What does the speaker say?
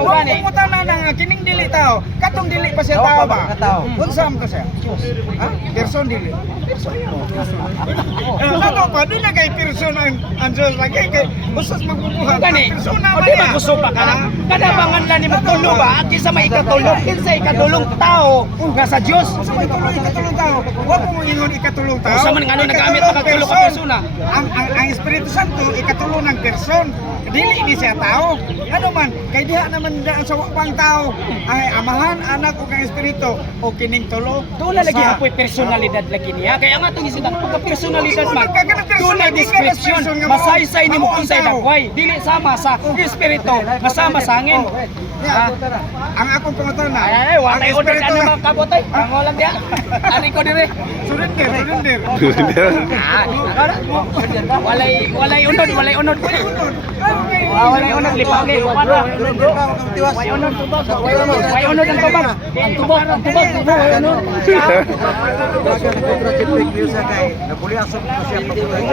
Wa pumunta na nang kining dili tao. Katong dili pa siya tao ba? Unsa man to siya? Ha? Person dili. Ano pa di na kay person ang Diyos lagi kay usos magbubuhat. Persona man Di niya. ba gusto pa ka na? Kadabangan lang ni magtulo ba? Kinsa may ikatulong? Kinsa ikatulong tao nga sa Dios? Sa may ikatulong tao. Wa po mo ingon ikatulong tao. Sa man nga nagamit ang katulong ka persona. Ang Espiritu Santo ikatulong ng person. Dili ni siya tao. Ano man, kay diha naman daan sa wakbang tao ay amahan, anak ug ang espiritu o kining tulo. Tula lagi apoy personalidad lagi niya. Kaya nga itong isita, pagka personalidad man, tula description, masaysay ni mo kung sa'y dagway. Dili sama sa espiritu, masama sa angin. Ang akong pangutan na. Ay, walay unod ka naman kabotay. Ang walang diya. Ari ko dire. Surrender. Walay unod. Walay unod, lipaw ni. Walay unod, tubag. Walay unod ang tubag. Ang tubag. Walay unod. Nagpuli asok ko siya.